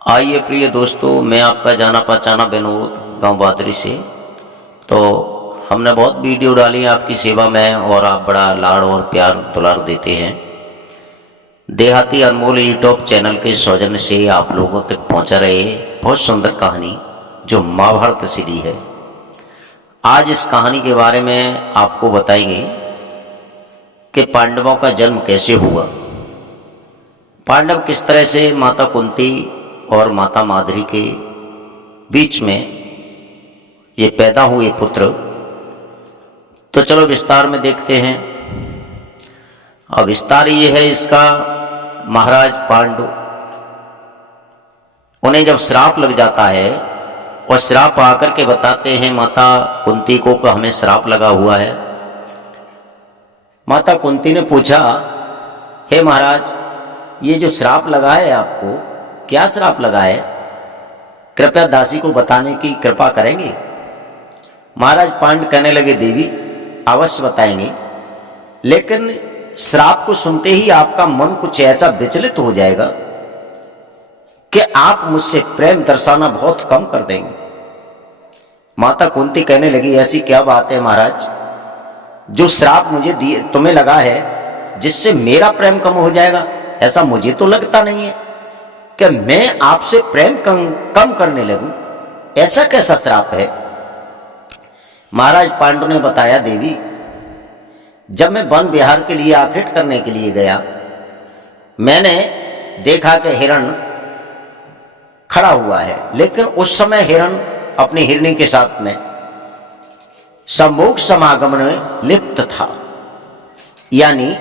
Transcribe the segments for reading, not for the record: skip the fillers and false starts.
आइए प्रिय दोस्तों, मैं आपका जाना पहचाना विनोद गांव बादरी से। तो हमने बहुत वीडियो डाली हैं आपकी सेवा में और आप बड़ा लाड़ और प्यार दुलार देते हैं। देहाती अनमोल यूट्यूब चैनल के सौजन्य से आप लोगों तक पहुंचा रहे बहुत सुंदर कहानी जो महाभारत सीरी है। आज इस कहानी के बारे में आपको बताएंगे कि पांडवों का जन्म कैसे हुआ, पांडव किस तरह से माता कुंती और माता माद्री के बीच में ये पैदा हुए पुत्र। तो चलो विस्तार में देखते हैं। अब विस्तार ये है इसका, महाराज पांडु उन्हें जब श्राप लग जाता है और श्राप आकर के बताते हैं माता कुंती को कि हमें श्राप लगा हुआ है। माता कुंती ने पूछा, हे महाराज, ये जो श्राप लगा है आपको, क्या श्राप लगा है? कृपया दासी को बताने की कृपा करेंगे। महाराज पांड कहने लगे, देवी अवश्य बताएंगे, लेकिन श्राप को सुनते ही आपका मन कुछ ऐसा विचलित हो जाएगा कि आप मुझसे प्रेम दर्शाना बहुत कम कर देंगे। माता कुंती कहने लगी, ऐसी क्या बात है महाराज, जो श्राप मुझे दिए तुम्हें लगा है जिससे मेरा प्रेम कम हो जाएगा? ऐसा मुझे तो लगता नहीं है कि मैं आपसे प्रेम कम करने लगूं। ऐसा कैसा श्राप है? महाराज पांडु ने बताया, देवी जब मैं वन विहार के लिए आखेट करने के लिए गया, मैंने देखा कि हिरण खड़ा हुआ है, लेकिन उस समय हिरण अपनी हिरणी के साथ में सम्मोग समागम में लिप्त था, यानी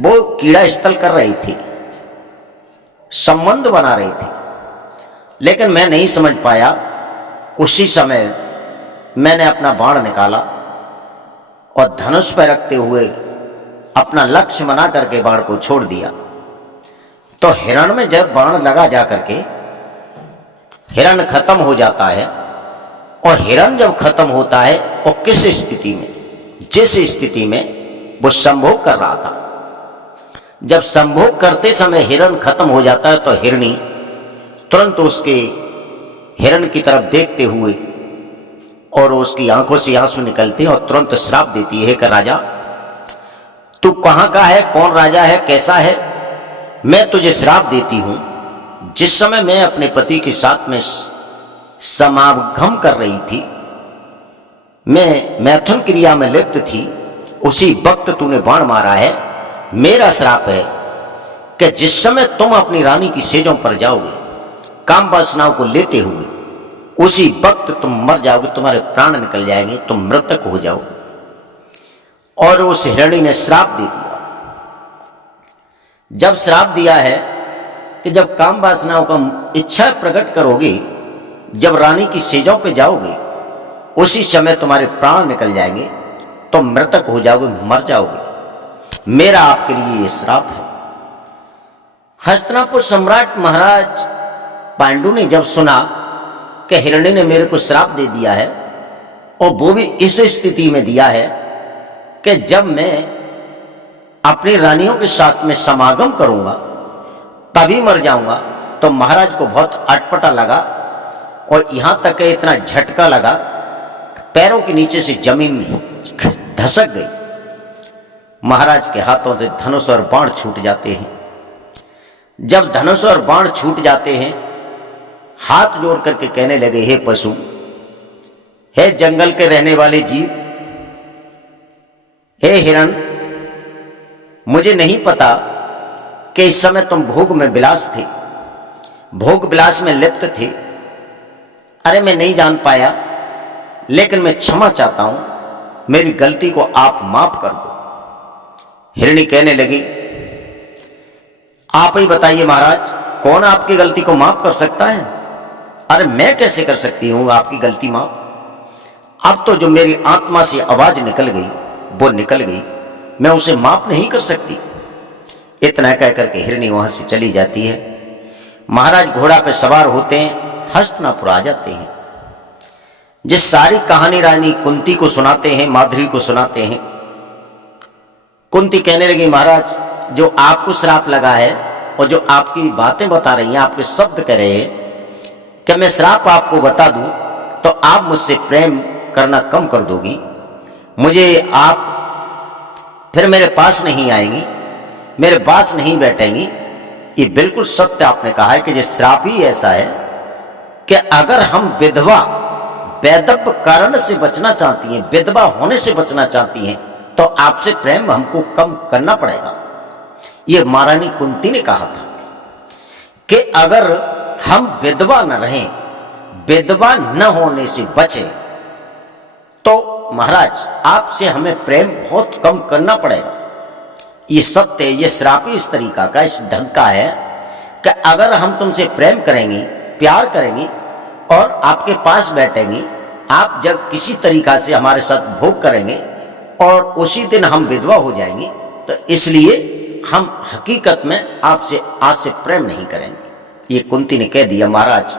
वो कीड़ा स्थल कर रही थी, संबंध बना रही थी, लेकिन मैं नहीं समझ पाया। उसी समय मैंने अपना बाण निकाला और धनुष पर रखते हुए अपना लक्ष्य बना करके बाण को छोड़ दिया। तो हिरण में जब बाण लगा जा करके हिरण खत्म हो जाता है, और हिरण जब खत्म होता है और किस स्थिति में, जिस स्थिति में वो संभोग कर रहा था, जब संभोग करते समय हिरण खत्म हो जाता है तो हिरणी तुरंत उसके हिरण की तरफ देखते हुए और उसकी आंखों से आंसू निकलते हैं और तुरंत श्राप देती है कि राजा तू कहां का है, कौन राजा है, कैसा है? मैं तुझे श्राप देती हूं, जिस समय मैं अपने पति के साथ में समागम कर रही थी, मैं मैथुन क्रिया में लिप्त थी, उसी वक्त तूने बाण मारा है। मेरा श्राप है कि जिस समय तुम अपनी रानी की सेजों पर जाओगे काम वासनाओं को लेते हुए, उसी वक्त तुम मर जाओगे, तुम्हारे प्राण निकल जाएंगे, तुम मृतक हो जाओगे। और उस हिरणी ने श्राप दे दिया। जब श्राप दिया है कि जब काम वासनाओं का इच्छा प्रकट करोगे, जब रानी की सेजों पे जाओगे, उसी समय तुम्हारे प्राण निकल जाएंगे, तुम मृतक हो जाओगे, मर जाओगे। मेरा आपके लिए ये श्राप है। हस्तिनापुर सम्राट महाराज पांडु ने जब सुना कि हिरणी ने मेरे को श्राप दे दिया है, और वो भी इस स्थिति में दिया है कि जब मैं अपनी रानियों के साथ में समागम करूंगा तभी मर जाऊंगा, तो महाराज को बहुत अटपटा लगा और यहां तक कि इतना झटका लगा, पैरों के नीचे से जमीन धसक गई। महाराज के हाथों से धनुष और बाण छूट जाते हैं। जब धनुष और बाण छूट जाते हैं, हाथ जोड़ करके कहने लगे, हे पशु, हे जंगल के रहने वाले जीव, हे हिरण, मुझे नहीं पता कि इस समय तुम भोग में विलास थे, भोग विलास में लिप्त थे। अरे मैं नहीं जान पाया, लेकिन मैं क्षमा चाहता हूं, मेरी गलती को आप माफ कर दो। हिरणी कहने लगी, आप ही बताइए महाराज, कौन आपकी गलती को माफ कर सकता है? अरे मैं कैसे कर सकती हूं आपकी गलती माफ? अब तो जो मेरी आत्मा से आवाज निकल गई वो निकल गई, मैं उसे माफ नहीं कर सकती। इतना कह करके हिरणी वहां से चली जाती है। महाराज घोड़ा पे सवार होते हैं, हस्तिनापुर आ जाते हैं। जिस सारी कहानी रानी कुंती को सुनाते हैं, माद्री को सुनाते हैं। कुंती कहने लगी, महाराज जो आपको श्राप लगा है और जो आपकी बातें बता रही हैं, आपके शब्द कह रहे हैं कि मैं श्राप आपको बता दूं तो आप मुझसे प्रेम करना कम कर दोगी, मुझे आप फिर मेरे पास नहीं आएंगी, मेरे पास नहीं बैठेंगी। ये बिल्कुल सत्य आपने कहा है कि ये श्राप ही ऐसा है कि अगर हम विधवा वैधव्य कारण से बचना चाहती हैं, विधवा होने से बचना चाहती हैं, तो आपसे प्रेम हमको कम करना पड़ेगा। ये महारानी कुंती ने कहा था कि अगर हम विधवा न रहें, विधवा न होने से बचें, तो महाराज आपसे हमें प्रेम बहुत कम करना पड़ेगा। ये सत्य, ये श्राप इस तरीका का, इस ढंग का है कि अगर हम तुमसे प्रेम करेंगे, प्यार करेंगे और आपके पास बैठेंगे, आप जब किसी तरीका से हमारे साथ भोग करेंगे और उसी दिन हम विधवा हो जाएंगे, तो इसलिए हम हकीकत में आपसे आज से प्रेम नहीं करेंगे। ये कुंती ने कह दिया। महाराज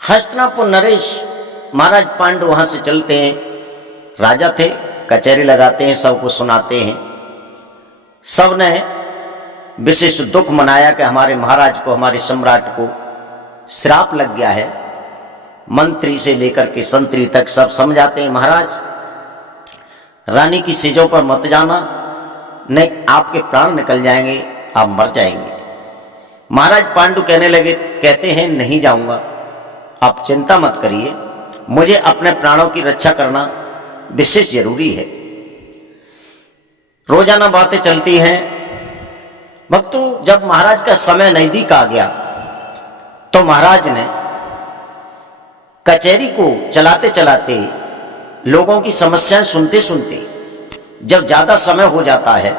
हस्तिनापुर नरेश महाराज पांडु वहां से चलते हैं, राजा थे, कचहरी लगाते हैं, सबको सुनाते हैं। सब ने विशेष दुख मनाया कि हमारे महाराज को, हमारे सम्राट को श्राप लग गया है। मंत्री से लेकर के संतरी तक सब समझाते हैं, महाराज रानी की सेजों पर मत जाना, नहीं आपके प्राण निकल जाएंगे, आप मर जाएंगे। महाराज पांडु कहने लगे, कहते हैं नहीं जाऊंगा, आप चिंता मत करिए, मुझे अपने प्राणों की रक्षा करना विशेष जरूरी है। रोजाना बातें चलती हैं। भक्तों जब महाराज का समय नजदीक आ गया तो महाराज ने कचहरी को चलाते चलाते, लोगों की समस्याएं सुनते सुनते, जब ज्यादा समय हो जाता है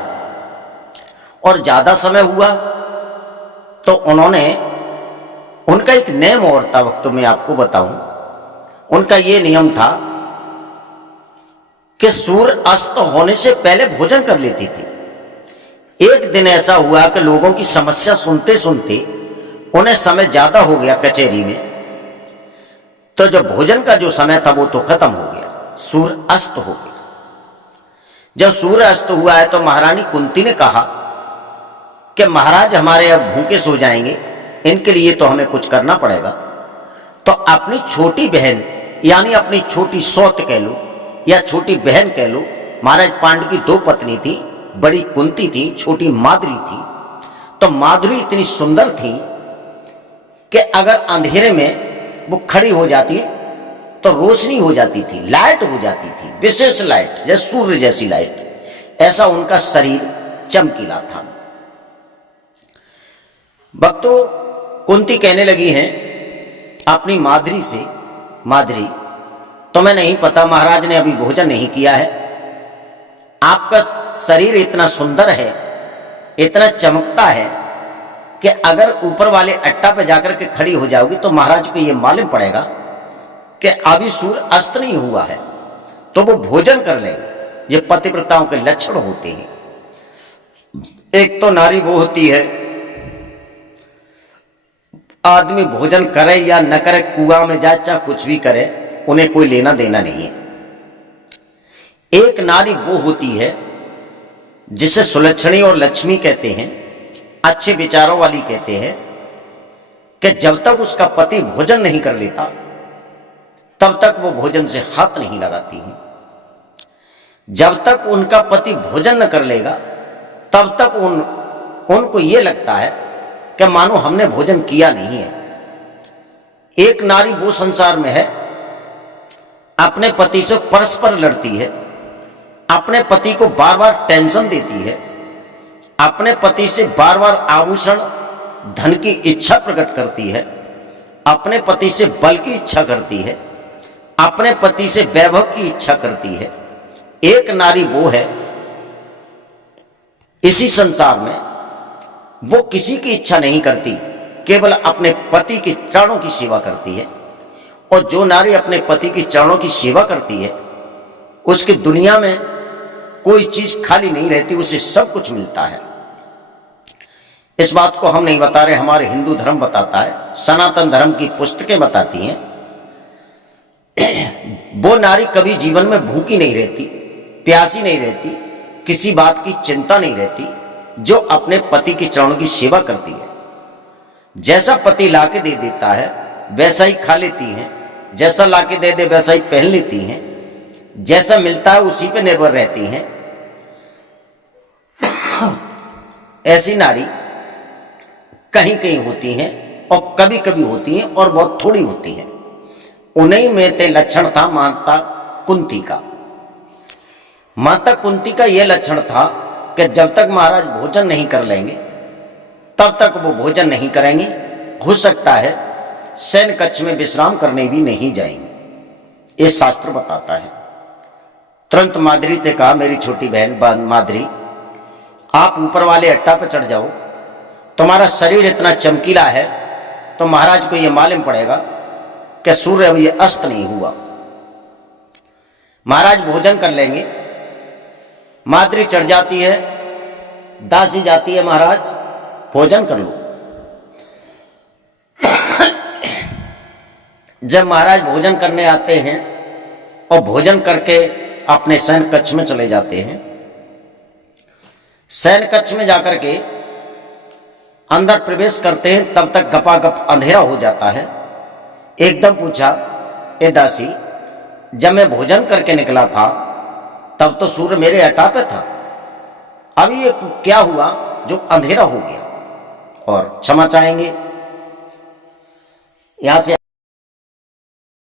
और ज्यादा समय हुआ तो उन्होंने, उनका एक नियम और था भक्तों, मैं आपको बताऊं, उनका ये नियम था कि सूर्य अस्त होने से पहले भोजन कर लेती थी। एक दिन ऐसा हुआ कि लोगों की समस्या सुनते सुनते उन्हें समय ज्यादा हो गया कचहरी में, तो जो भोजन का जो समय था वो तो खत्म हो गया, सूर्य अस्त हो गया। जब सूर्य अस्त हुआ है तो महारानी कुंती ने कहा कि महाराज हमारे अब भूखे सो जाएंगे, इनके लिए तो हमें कुछ करना पड़ेगा। तो अपनी छोटी बहन, यानी अपनी छोटी सौत कह लो या छोटी बहन कह लो, महाराज पांडु की दो पत्नी थी, बड़ी कुंती थी, छोटी माधुरी थी। तो माधुरी इतनी सुंदर थी कि अगर अंधेरे में वो खड़ी हो जाती तो रोशनी हो जाती थी, लाइट हो जाती थी, विशेष लाइट, जैसे सूर्य जैसी लाइट। ऐसा उनका शरीर चमकीला था। भक्तों कुंती कहने लगी हैं अपनी माधुरी से, माधुरी तुम्हें नहीं पता महाराज ने अभी भोजन नहीं किया है, आपका शरीर इतना सुंदर है, इतना चमकता है कि अगर ऊपर वाले अट्टा पे जाकर के खड़ी हो जाओगी तो महाराज को यह मालूम पड़ेगा कि अभी सूर्य अस्त नहीं हुआ है, तो वो भोजन कर लेंगे। ये पतिव्रताओं के लक्षण होते हैं। एक तो नारी वो होती है, आदमी भोजन करे या न करे, कुआं में जाए चाहे कुछ भी करे, उन्हें कोई लेना देना नहीं है। एक नारी वो होती है जिसे सुलक्षणी और लक्ष्मी कहते हैं, अच्छे विचारों वाली कहते हैं, कि जब तक उसका पति भोजन नहीं कर लेता तब तक वो भोजन से हाथ नहीं लगाती है। जब तक उनका पति भोजन न कर लेगा तब तक उनको ये लगता है कि मानो हमने भोजन किया नहीं है। एक नारी वो संसार में है, अपने पति से परस्पर लड़ती है, अपने पति को बार बार टेंशन देती है, अपने पति से बार बार आभूषण धन की इच्छा प्रकट करती है, अपने पति से बल की इच्छा करती है, अपने पति से वैभव की इच्छा करती है। एक नारी वो है इसी संसार में, वो किसी की इच्छा नहीं करती, केवल अपने पति के चरणों की सेवा करती है। और जो नारी अपने पति के चरणों की सेवा करती है उसकी दुनिया में कोई चीज खाली नहीं रहती, उसे सब कुछ मिलता है। इस बात को हम नहीं बता रहे, हमारे हिंदू धर्म बताता है, सनातन धर्म की पुस्तकें बताती हैं। वो नारी कभी जीवन में भूखी नहीं रहती, प्यासी नहीं रहती, किसी बात की चिंता नहीं रहती, जो अपने पति के चरणों की सेवा करती है। जैसा पति लाके दे देता है वैसा ही खा लेती हैं, जैसा लाके दे दे वैसा ही पहन लेती हैं, जैसा मिलता है उसी पे निर्भर रहती हैं। ऐसी नारी कहीं कहीं होती हैं और कभी कभी होती हैं और बहुत थोड़ी होती हैं। उन्हीं में ते लक्षण था माता कुंती का। माता कुंती का यह लक्षण था कि जब तक महाराज भोजन नहीं कर लेंगे तब तक वो भोजन नहीं करेंगे। हो सकता है शयन कक्ष में विश्राम करने भी नहीं जाएंगे, ये शास्त्र बताता है। तुरंत माधुरी से कहा, मेरी छोटी बहन माधुरी, आप ऊपर वाले अट्टा पर चढ़ जाओ, तुम्हारा शरीर इतना चमकीला है तो महाराज को यह मालूम पड़ेगा कि सूर्य अभी अस्त नहीं हुआ। महाराज भोजन कर लेंगे। माधुरी चढ़ जाती है, दासी जाती है, महाराज भोजन कर लो। जब महाराज भोजन करने आते हैं और भोजन करके अपने शयन कक्ष में चले जाते हैं, शयन कक्ष में जाकर के अंदर प्रवेश करते हैं, तब तक गपागप अंधेरा हो जाता है। एकदम पूछा, ए दासी, जब मैं भोजन करके निकला था तब तो सूर्य मेरे अटा पे था, अभी ये क्या हुआ जो अंधेरा हो गया? और क्षमा चाहेंगे। यहां से